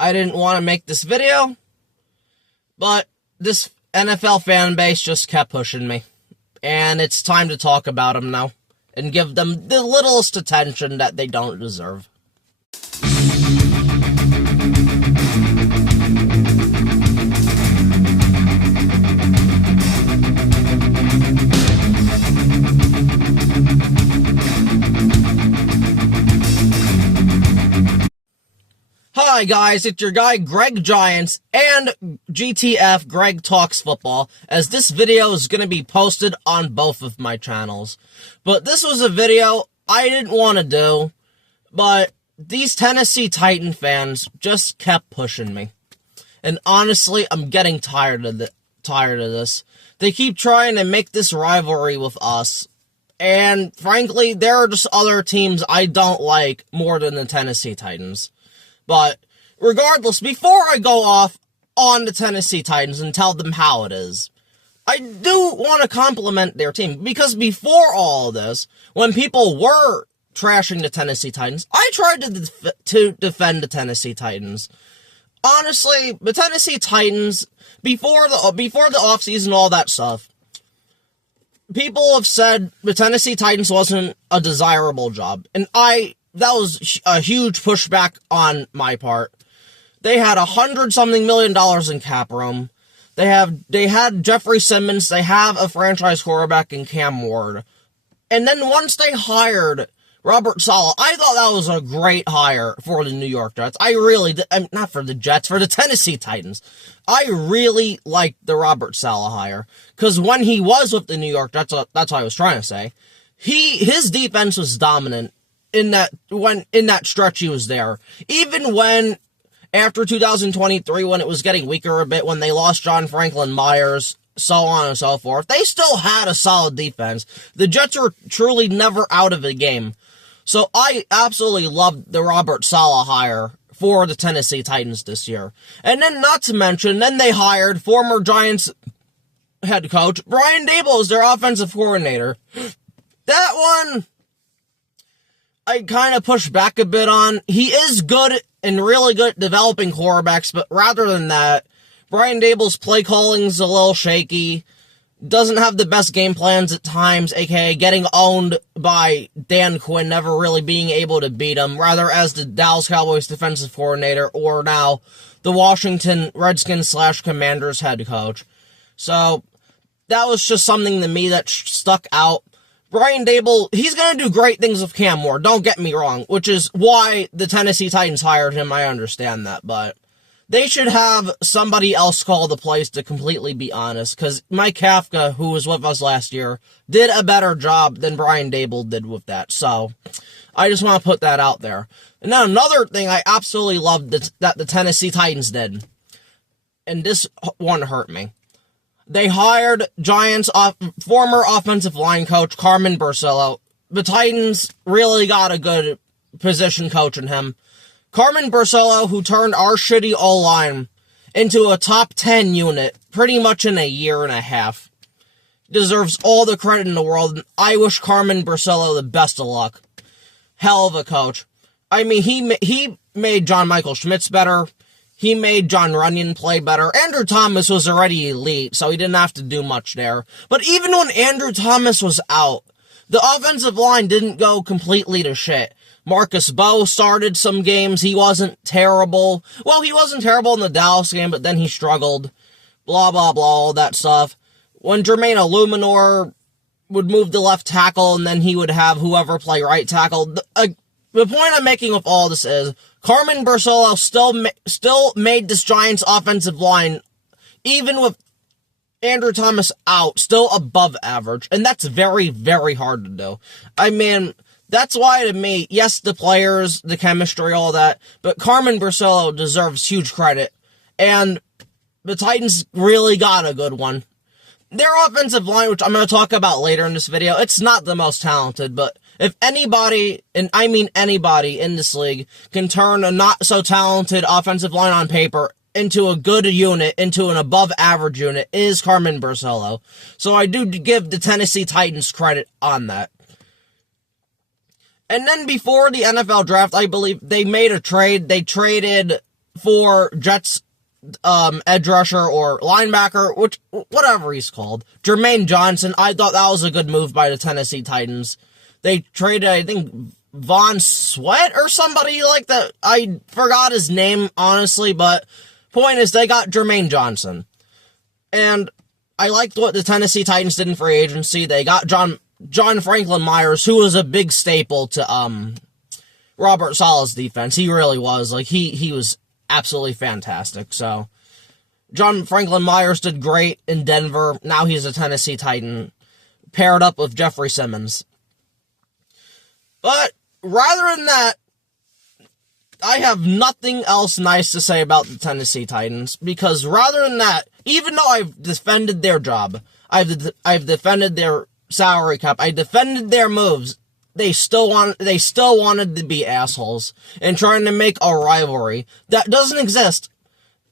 I didn't want to make this video, but this NFL fan base just kept pushing me. And it's time to talk about them now and give them the littlest attention that they don't deserve. Hi guys, it's your guy Greg Giants and GTF Greg Talks Football, as this video is going to be posted on both of my channels. But this was a video I didn't want to do, but these Tennessee Titan fans just kept pushing me. And honestly, I'm getting tired of this. They keep trying to make this rivalry with us. And frankly, there are just other teams I don't like more than the Tennessee Titans. But regardless, before I go off on the Tennessee Titans and tell them how it is, I do want to compliment their team. Because before all of this, when people were trashing the Tennessee Titans, I tried to defend the Tennessee Titans. Honestly, the Tennessee Titans, before the offseason, all that stuff, people have said the Tennessee Titans wasn't a desirable job. And that was a huge pushback on my part. They had $100-something million in cap room. They had Jeffrey Simmons. They have a franchise quarterback in Cam Ward. And then once they hired Robert Saleh, I thought that was a great hire for the New York Jets. I really did. Not for the Jets, for the Tennessee Titans. I really liked the Robert Saleh hire. Because when he was with the New York Jets, that's what I was trying to say, his defense was dominant. In that stretch he was there. Even when, after 2023, when it was getting weaker a bit, when they lost John Franklin Myers, so on and so forth, they still had a solid defense. The Jets were truly never out of the game. So I absolutely loved the Robert Saleh hire for the Tennessee Titans this year. And then, not to mention, then they hired former Giants head coach Brian Daboll as their offensive coordinator. That one I kind of push back a bit on. He is good and really good at developing quarterbacks, but rather than that, Brian Daboll's play calling is a little shaky, doesn't have the best game plans at times, aka getting owned by Dan Quinn, never really being able to beat him, rather as the Dallas Cowboys defensive coordinator, or now the Washington Redskins / Commanders head coach. So that was just something to me that stuck out. Brian Daboll, he's going to do great things with Cam Ward, don't get me wrong, which is why the Tennessee Titans hired him, I understand that, but they should have somebody else call the plays, to completely be honest, because Mike Kafka, who was with us last year, did a better job than Brian Daboll did with that, so I just want to put that out there. And then another thing I absolutely loved that the Tennessee Titans did, and this one hurt me. They hired Giants former offensive line coach Carmen Barcelo. The Titans really got a good position coach in him. Carmen Barcelo, who turned our shitty O-line into a top 10 unit pretty much in a year and a half, deserves all the credit in the world. And I wish Carmen Barcelo the best of luck. Hell of a coach. I mean, he made John Michael Schmitz better. He made John Runyon play better. Andrew Thomas was already elite, so he didn't have to do much there. But even when Andrew Thomas was out, the offensive line didn't go completely to shit. Marcus Bowe started some games. He wasn't terrible. Well, he wasn't terrible in the Dallas game, but then he struggled. Blah, blah, blah, all that stuff. When Jermaine Illuminor would move to left tackle, and then he would have whoever play right tackle. The point I'm making with all this is, Carmen Barcelo still made this Giants offensive line, even with Andrew Thomas out, still above average. And that's very, very hard to do. I mean, that's why to me, yes, the players, the chemistry, all that, but Carmen Barcelo deserves huge credit. And the Titans really got a good one. Their offensive line, which I'm going to talk about later in this video, it's not the most talented, but if anybody, and I mean anybody in this league, can turn a not-so-talented offensive line on paper into a good unit, into an above-average unit, is Carmen Barcelo. So I do give the Tennessee Titans credit on that. And then before the NFL draft, I believe they made a trade. They traded for Jets edge rusher or linebacker, whatever he's called, Jermaine Johnson. I thought that was a good move by the Tennessee Titans. They traded, I think, Von Sweat or somebody like that. I forgot his name, honestly, but point is they got Jermaine Johnson. And I liked what the Tennessee Titans did in free agency. They got John Franklin Myers, who was a big staple to Robert Saleh's defense. He really was. Like, he was absolutely fantastic. So, John Franklin Myers did great in Denver. Now he's a Tennessee Titan, paired up with Jeffrey Simmons. But, rather than that, I have nothing else nice to say about the Tennessee Titans, because rather than that, even though I've defended their job, I've defended their salary cap, I defended their moves, they still wanted to be assholes and trying to make a rivalry that doesn't exist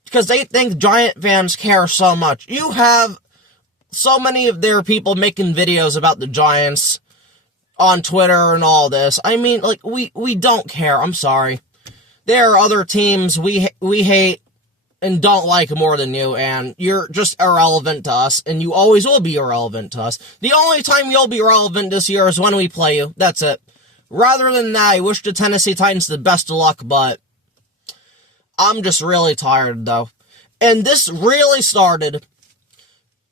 because they think Giant fans care so much. You have so many of their people making videos about the Giants on Twitter and all this. I mean, like, we don't care. I'm sorry. There are other teams we hate and don't like more than you, and you're just irrelevant to us, and you always will be irrelevant to us. The only time you'll be relevant this year is when we play you. That's it. Rather than that, I wish the Tennessee Titans the best of luck, but I'm just really tired, though. And this really started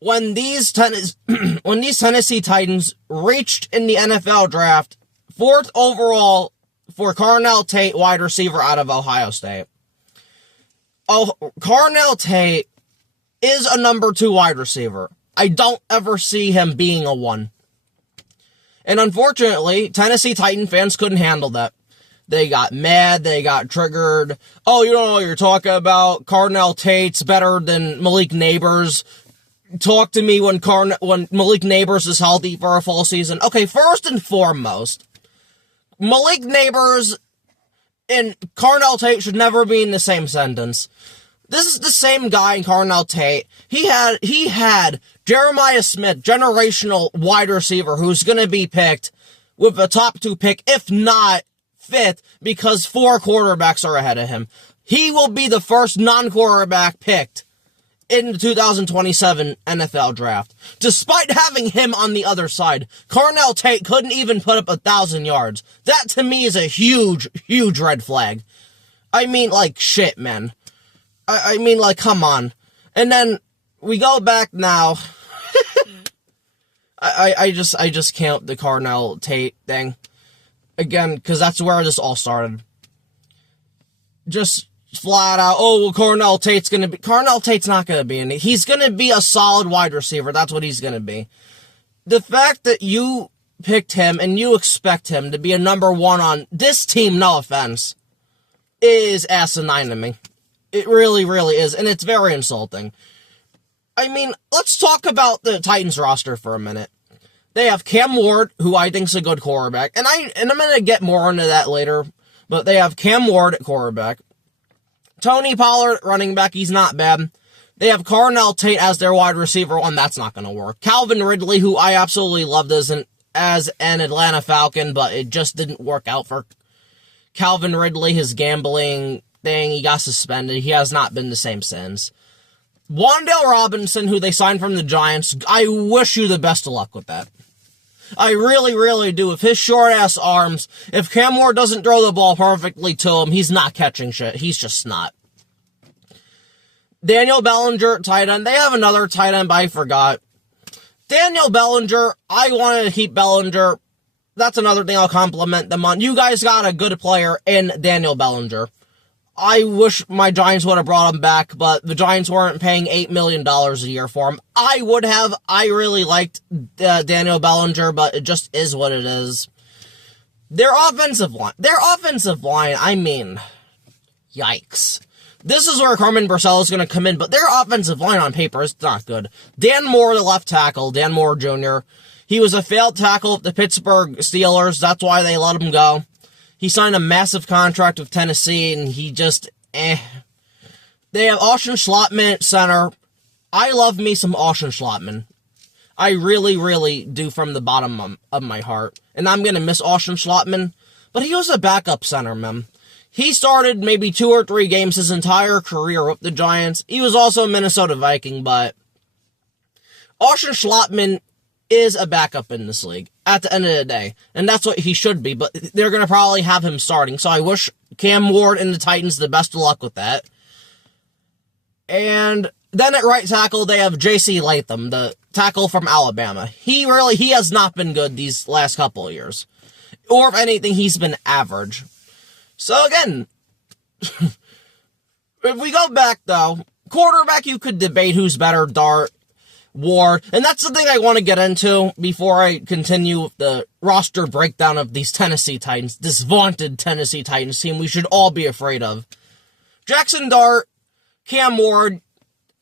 when these Tennessee Titans reached in the NFL draft 4th overall for Carnell Tate, wide receiver out of Ohio State. Oh, Carnell Tate is a number 2 wide receiver. I don't ever see him being a 1. And unfortunately, Tennessee Titan fans couldn't handle that. They got mad, they got triggered. Oh, you don't know what you're talking about. Carnell Tate's better than Malik Neighbors. Talk to me when Malik Neighbors is healthy for a full season. Okay, first and foremost, Malik Neighbors and Carnell Tate should never be in the same sentence. This is the same guy in Carnell Tate. He had Jeremiah Smith, generational wide receiver, who's going to be picked with a top 2 pick, if not 5th, because 4 quarterbacks are ahead of him. He will be the first non-quarterback picked in the 2027 NFL draft. Despite having him on the other side, Carnell Tate couldn't even put up 1,000 yards. That, to me, is a huge, huge red flag. I mean, like, shit, man. I mean, like, come on. And then, we go back now. I just can't the Carnell Tate thing. Again, because that's where this all started. Just flat out, oh, well, Carnell Tate's not gonna be in it. He's gonna be a solid wide receiver. That's what he's gonna be. The fact that you picked him and you expect him to be a number 1 on this team, no offense, is asinine to me. It really, really is, and it's very insulting. I mean, let's talk about the Titans roster for a minute. They have Cam Ward, who I think is a good quarterback, and I'm gonna get more into that later, but they have Cam Ward at quarterback. Tony Pollard, running back, he's not bad. They have Carnell Tate as their wide receiver 1, that's not going to work. Calvin Ridley, who I absolutely loved as an Atlanta Falcon, but it just didn't work out for Calvin Ridley. His gambling thing, he got suspended. He has not been the same since. Wan'Dale Robinson, who they signed from the Giants, I wish you the best of luck with that. I really, really do. With his short-ass arms, if Cam Ward doesn't throw the ball perfectly to him, he's not catching shit. He's just not. Daniel Bellinger, tight end. They have another tight end, but I forgot. Daniel Bellinger, I wanted to keep Bellinger. That's another thing I'll compliment them on. You guys got a good player in Daniel Bellinger. I wish my Giants would have brought him back, but the Giants weren't paying $8 million a year for him. I would have. I really liked Daniel Bellinger, but it just is what it is. Their offensive line, I mean, yikes. This is where Carmen Bracell is going to come in, but their offensive line on paper is not good. Dan Moore, the left tackle, Dan Moore Jr., he was a failed tackle at the Pittsburgh Steelers. That's why they let him go. He signed a massive contract with Tennessee, and he just, They have Austin Schlottman at center. I love me some Austin Schlottman. I really, really do from the bottom of my heart. And I'm going to miss Austin Schlottman, but he was a backup center, man. He started maybe 2 or 3 games his entire career with the Giants. He was also a Minnesota Viking, but Austin Schlottman is a backup in this league at the end of the day, and that's what he should be, but they're going to probably have him starting, so I wish Cam Ward and the Titans the best of luck with that. And then at right tackle, they have J.C. Latham, the tackle from Alabama. He has not been good these last couple of years. Or if anything, he's been average. So again, if we go back though, quarterback, you could debate who's better, Dart, Ward, and that's the thing I want to get into before I continue with the roster breakdown of these Tennessee Titans, this vaunted Tennessee Titans team we should all be afraid of. Jaxson Dart, Cam Ward,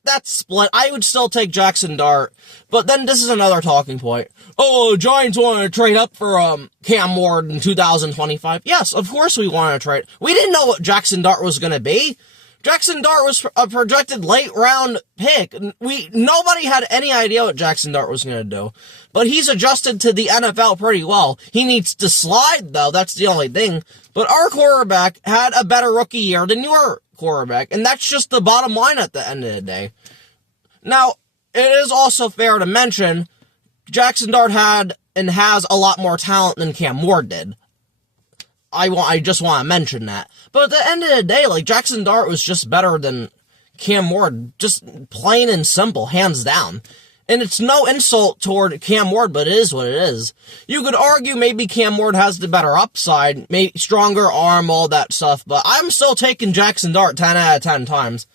that's split. I would still take Jaxson Dart, but then this is another talking point. Oh, Giants want to trade up for Cam Ward in 2025. Yes, of course we want to trade. We didn't know what Jaxson Dart was going to be. Jaxson Dart was a projected late round pick. Nobody had any idea what Jaxson Dart was going to do. But he's adjusted to the NFL pretty well. He needs to slide though, that's the only thing. But our quarterback had a better rookie year than your quarterback, and that's just the bottom line at the end of the day. Now, it is also fair to mention, Jaxson Dart had and has a lot more talent than Cam Ward did. I just want to mention that. But at the end of the day, like, Jaxson Dart was just better than Cam Ward, just plain and simple, hands down. And it's no insult toward Cam Ward, but it is what it is. You could argue maybe Cam Ward has the better upside, maybe stronger arm, all that stuff, but I'm still taking Jaxson Dart 10 out of 10 times.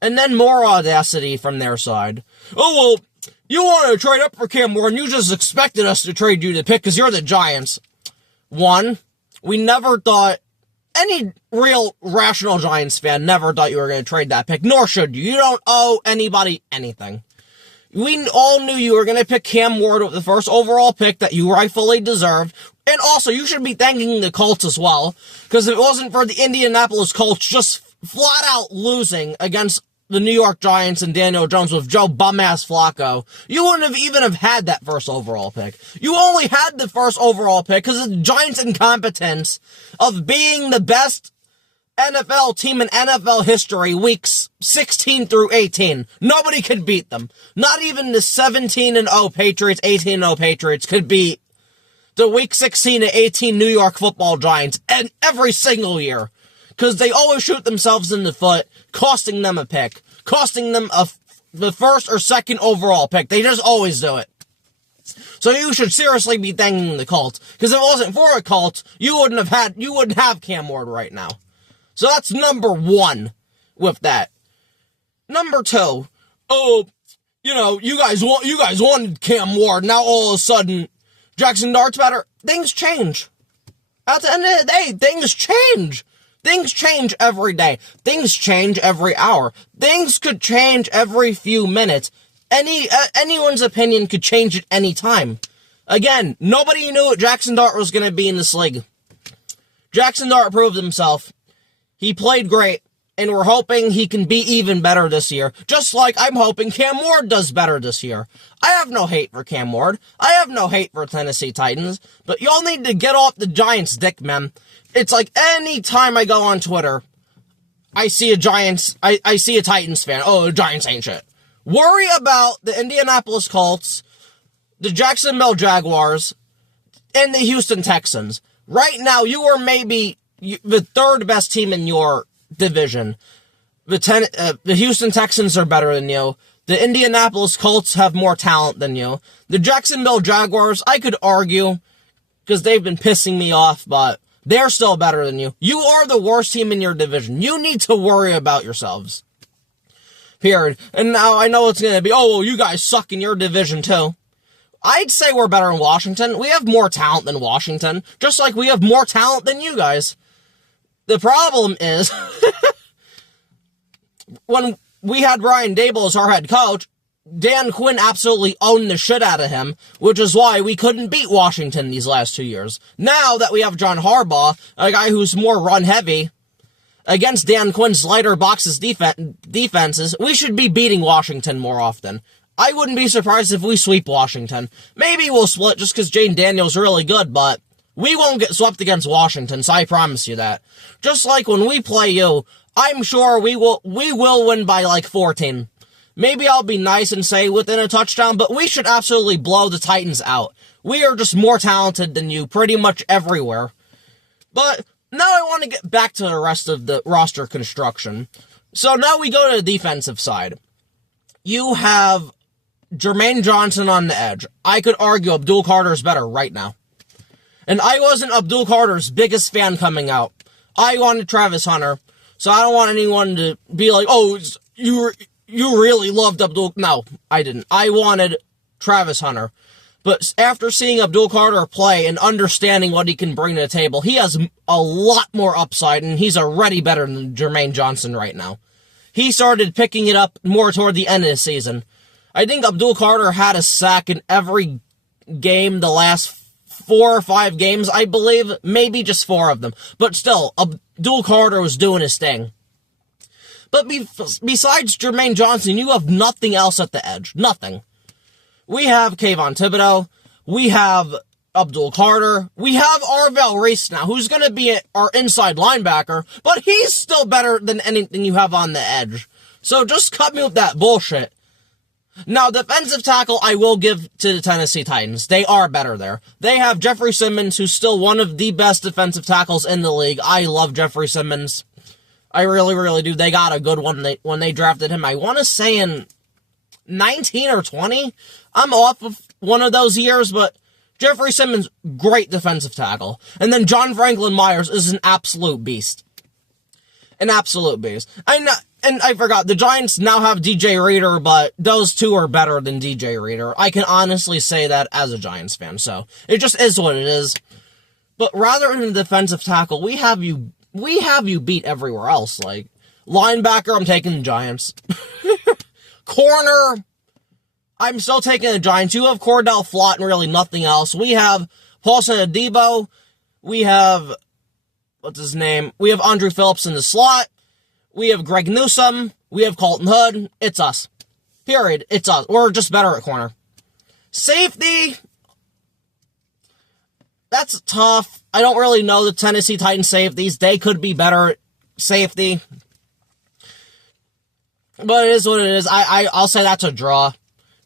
And then more audacity from their side. Oh, well, you want to trade up for Cam Ward, and you just expected us to trade you the pick because you're the Giants. One, we never thought, any real rational Giants fan never thought you were going to trade that pick, nor should you. You don't owe anybody anything. We all knew you were going to pick Cam Ward with the first overall pick that you rightfully deserved. And also, you should be thanking the Colts as well, because if it wasn't for the Indianapolis Colts just flat out losing against the New York Giants and Daniel Jones with Joe bum-ass Flacco, you wouldn't have even have had that first overall pick. You only had the first overall pick because of the Giants' incompetence of being the best NFL team in NFL history weeks 16 through 18. Nobody could beat them. Not even the 17-0 Patriots, 18-0 Patriots could beat the week 16 to 18 New York Football Giants and every single year. Because they always shoot themselves in the foot, costing them a pick. Costing them the first or second overall pick. They just always do it. So you should seriously be thanking the Colts. Because if it wasn't for the Colts, you wouldn't have Cam Ward right now. So that's number one with that. Number two, oh, you guys wanted Cam Ward. Now all of a sudden, Jaxson Dart's better. Things change. At the end of the day, things change. Things change every day. Things change every hour. Things could change every few minutes. Anyone's opinion could change at any time. Again, nobody knew what Jaxson Dart was going to be in this league. Jaxson Dart proved himself. He played great, and we're hoping he can be even better this year. Just like I'm hoping Cam Ward does better this year. I have no hate for Cam Ward. I have no hate for Tennessee Titans. But y'all need to get off the Giants' dick, man. It's like any time I go on Twitter, I see a Titans fan. Oh, the Giants ain't shit. Worry about the Indianapolis Colts, the Jacksonville Jaguars, and the Houston Texans. Right now, you are maybe the third best team in your division. The Houston Texans are better than you. The Indianapolis Colts have more talent than you. The Jacksonville Jaguars, I could argue, because they've been pissing me off, but they're still better than you. You are the worst team in your division. You need to worry about yourselves. Period. And now I know it's going to be, oh, well, you guys suck in your division too. I'd say we're better in Washington. We have more talent than Washington, just like we have more talent than you guys. The problem is, when we had Brian Daboll as our head coach, Dan Quinn absolutely owned the shit out of him, which is why we couldn't beat Washington these last 2 years. Now that we have John Harbaugh, a guy who's more run-heavy, against Dan Quinn's lighter boxes defenses, we should be beating Washington more often. I wouldn't be surprised if we sweep Washington. Maybe we'll split just because Jane Daniels really good, but We won't get swept against Washington, so I promise you that. Just like when we play you, I'm sure we will win by like 14. Maybe I'll be nice and say within a touchdown, but we should absolutely blow the Titans out. We are just more talented than you pretty much everywhere. But now I want to get back to the rest of the roster construction. So now we go to the defensive side. You have Jermaine Johnson on the edge. I could argue Abdul Carter's better right now. And I wasn't Abdul Carter's biggest fan coming out. I wanted Travis Hunter. So I don't want anyone to be like, oh, you really loved Abdul. No, I didn't. I wanted Travis Hunter. But after seeing Abdul Carter play and understanding what he can bring to the table, he has a lot more upside, and he's already better than Jermaine Johnson right now. He started picking it up more toward the end of the season. I think Abdul Carter had a sack in every game the last 4 or 5 games, I believe. Maybe just 4 of them. But still, Abdul Carter was doing his thing. But besides Jermaine Johnson, you have nothing else at the edge. Nothing. We have Kayvon Thibodeau. We have Abdul Carter. We have Arvell Reese now, who's going to be our inside linebacker, but he's still better than anything you have on the edge. So just cut me with that bullshit. Now, defensive tackle, I will give to the Tennessee Titans. They are better there. They have Jeffrey Simmons, who's still one of the best defensive tackles in the league. I love Jeffrey Simmons. I really, really do. They got a good one when they drafted him. I want to say in 19 or 20. I'm off of one of those years, but Jeffrey Simmons, great defensive tackle. And then John Franklin Myers is an absolute beast. An absolute beast. And I forgot, the Giants now have DJ Reader, but those two are better than DJ Reader. I can honestly say that as a Giants fan, so it just is what it is. But rather than a defensive tackle, we have you beat everywhere else. Like, linebacker, I'm taking the Giants. Corner, I'm still taking the Giants. You have Cordell Flott and really nothing else. We have Paulson Adebo. We have, what's his name? We have Andre Phillips in the slot. We have Greg Newsome. We have Colton Hood. It's us. Period. It's us. We're just better at corner. Safety, that's tough. I don't really know the Tennessee Titans safeties. They could be better at safety. But it is what it is. I'll say that's a draw.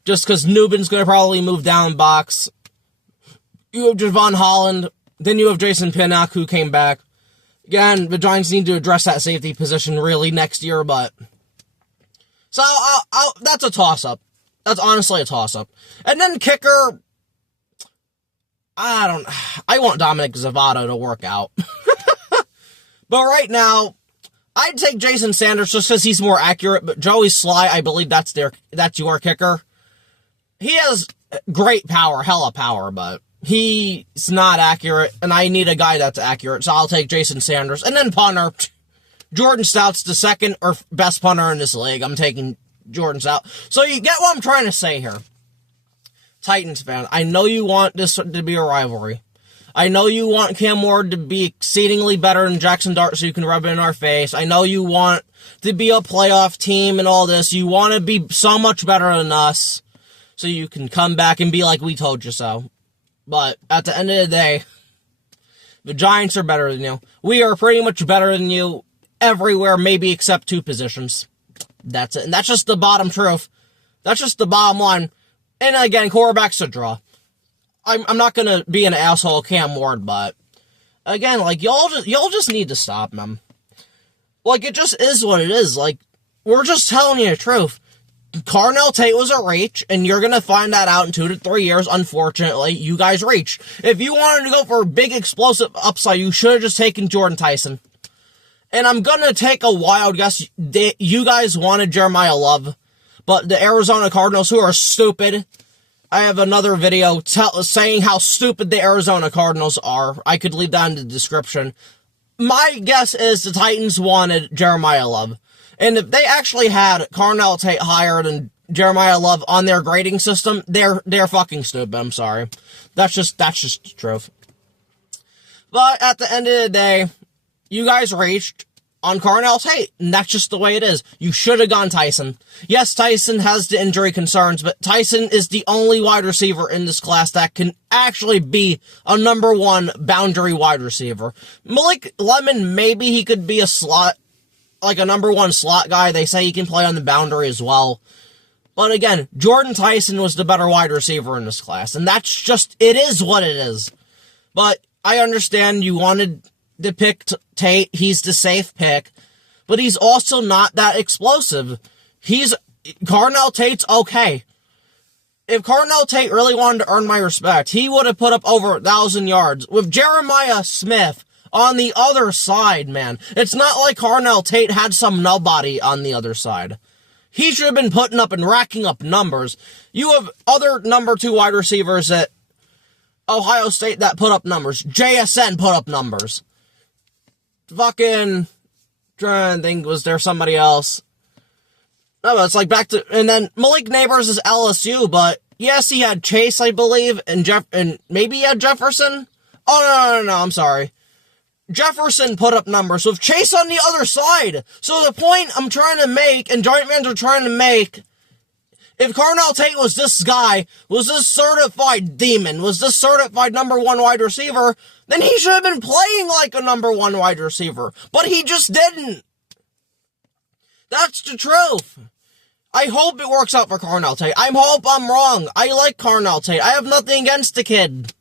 Just because Nubin's going to probably move down box. You have Javon Holland. Then you have Jason Pinnock, who came back. Again, the Giants need to address that safety position really next year, but... So, that's a toss-up. That's honestly a toss-up. And then kicker... I want Dominic Zavada to work out. But right now, I'd take Jason Sanders just because he's more accurate, but Joey Sly, I believe that's your kicker. He has great power, hella power, but he's not accurate, and I need a guy that's accurate, so I'll take Jason Sanders. And then punter, Jordan Stout's the second or best punter in this league. I'm taking Jordan Stout. So you get what I'm trying to say here. Titans fan, I know you want this to be a rivalry. I know you want Cam Ward to be exceedingly better than Jaxson Dart so you can rub it in our face. I know you want to be a playoff team and all this. You want to be so much better than us so you can come back and be like, we told you so. But at the end of the day, the Giants are better than you. We are pretty much better than you everywhere, maybe except 2 positions. That's it. And that's just the bottom truth. That's just the bottom line. And again, quarterback's a draw. I'm not gonna be an asshole Cam Ward, but again, like, y'all just need to stop them. Like, it just is what it is. Like, we're just telling you the truth. Carnell Tate was a reach, and you're gonna find that out in 2 to 3 years. Unfortunately, you guys reached. If you wanted to go for a big explosive upside, you should have just taken Jordan Tyson. And I'm gonna take a wild guess. You guys wanted Jeremiah Love, but the Arizona Cardinals, who are stupid. I have another video saying how stupid the Arizona Cardinals are. I could leave that in the description. My guess is the Titans wanted Jeremiah Love. And if they actually had Carnell Tate higher than Jeremiah Love on their grading system, they're fucking stupid. I'm sorry. That's just the truth. But at the end of the day, you guys reached. on Carnell Tate, and that's just the way it is. You should have gone Tyson. Yes, Tyson has the injury concerns, but Tyson is the only wide receiver in this class that can actually be a number one boundary wide receiver. Malik Lemon, maybe he could be a slot, like a number one slot guy. They say he can play on the boundary as well. But again, Jordan Tyson was the better wide receiver in this class, and that's just, it is what it is. But I understand you wanted to pick Tate. He's the safe pick, but he's also not that explosive. Carnell Tate's okay. If Carnell Tate really wanted to earn my respect, he would have put up over 1,000 yards with Jeremiah Smith on the other side, man. It's not like Carnell Tate had some nobody on the other side. He should have been putting up and racking up numbers. You have other number 2 wide receivers at Ohio State that put up numbers. JSN put up numbers. Fucking, trying to think, was there somebody else? No, it's like back to, and then Malik Neighbors is LSU, but yes, he had Chase, I believe, and maybe he had Jefferson? Oh, no, I'm sorry. Jefferson put up numbers with Chase on the other side. So the point I'm trying to make, and Giant fans are trying to make, if Carnell Tate was this guy, was this certified demon, was this certified number 1 wide receiver, then he should have been playing like a number 1 wide receiver. But he just didn't. That's the truth. I hope it works out for Carnell Tate. I hope I'm wrong. I like Carnell Tate. I have nothing against the kid.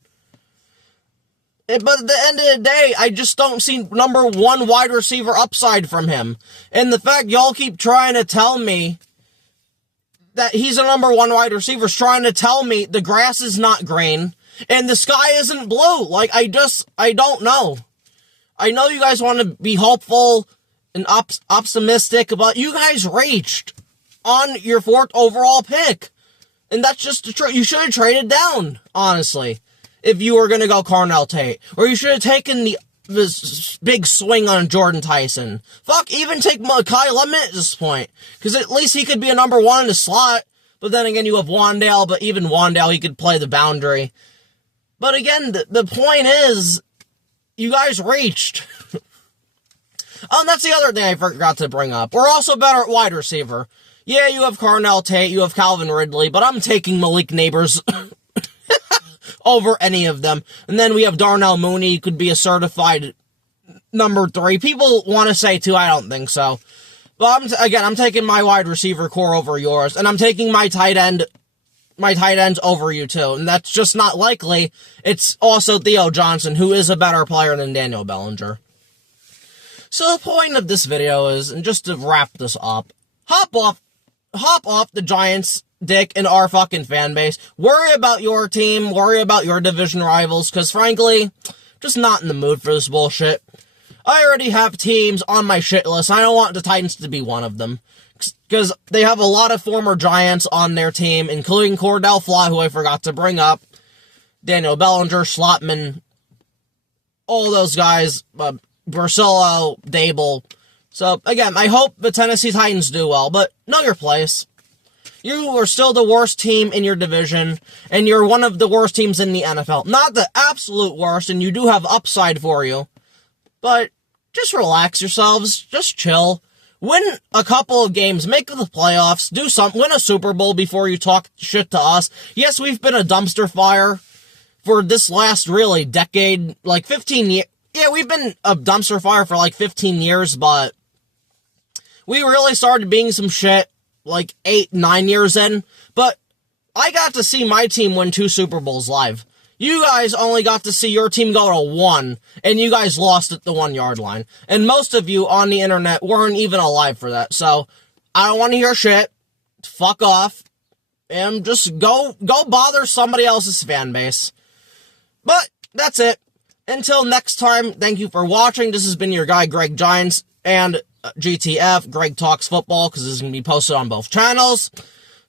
But at the end of the day, I just don't see number 1 wide receiver upside from him. And the fact y'all keep trying to tell me that he's a number 1 wide receiver is trying to tell me the grass is not green and the sky isn't blue. Like, I don't know. I know you guys want to be hopeful and optimistic, but you guys reached on your 4th overall pick. And that's just the truth. You should have traded down, honestly, if you were going to go Carnell Tate. Or you should have taken this big swing on Jordan Tyson. Fuck, even take Kai Lemon at this point. Because at least he could be a number 1 in the slot. But then again, you have Wandale, but even Wandale, he could play the boundary. But again, the point is, you guys reached. Oh, and that's the other thing I forgot to bring up. We're also better at wide receiver. Yeah, you have Carnell Tate, you have Calvin Ridley, but I'm taking Malik Neighbors over any of them. And then we have Darnell Mooney, who could be a certified number 3. People want to say 2, I don't think so. But I'm taking my wide receiver core over yours, and I'm taking my tight ends over you too, and that's just not likely. It's also Theo Johnson, who is a better player than Daniel Bellinger. So the point of this video is, and just to wrap this up, hop off the Giants' dick in our fucking fan base. Worry about your team, worry about your division rivals, because frankly, just not in the mood for this bullshit. I already have teams on my shit list. I don't want the Titans to be one of them, because they have a lot of former Giants on their team, including Cordell Fly, who I forgot to bring up, Daniel Bellinger, Slotman, all those guys, Bursillo, Dable. So, again, I hope the Tennessee Titans do well, but know your place. You are still the worst team in your division, and you're one of the worst teams in the NFL. Not the absolute worst, and you do have upside for you, but just relax yourselves, just chill. Win a couple of games, make the playoffs, win a Super Bowl before you talk shit to us. Yes, we've been a dumpster fire for this last, really, decade, like 15 years. Yeah, we've been a dumpster fire for like 15 years, but we really started being some shit like 8, 9 years in. But I got to see my team win 2 Super Bowls live. You guys only got to see your team go to 1, and you guys lost at the 1-yard line. And most of you on the internet weren't even alive for that. So, I don't want to hear shit. Fuck off. And just go bother somebody else's fan base. But, that's it. Until next time, thank you for watching. This has been your guy, Greg Giants, and GTF, Greg Talks Football, because this is going to be posted on both channels.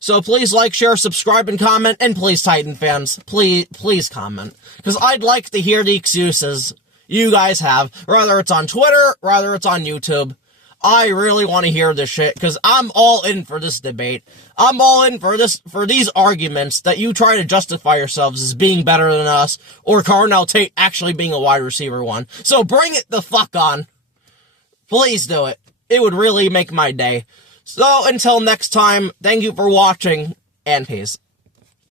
So please like, share, subscribe, and comment, and please, Titan fans, please comment. Because I'd like to hear the excuses you guys have, whether it's on Twitter, whether it's on YouTube. I really want to hear this shit, because I'm all in for this debate. I'm all in for these arguments that you try to justify yourselves as being better than us, or Carnell Tate actually being a wide receiver 1. So bring it the fuck on. please do it. It would really make my day. So until next time, thank you for watching, and peace.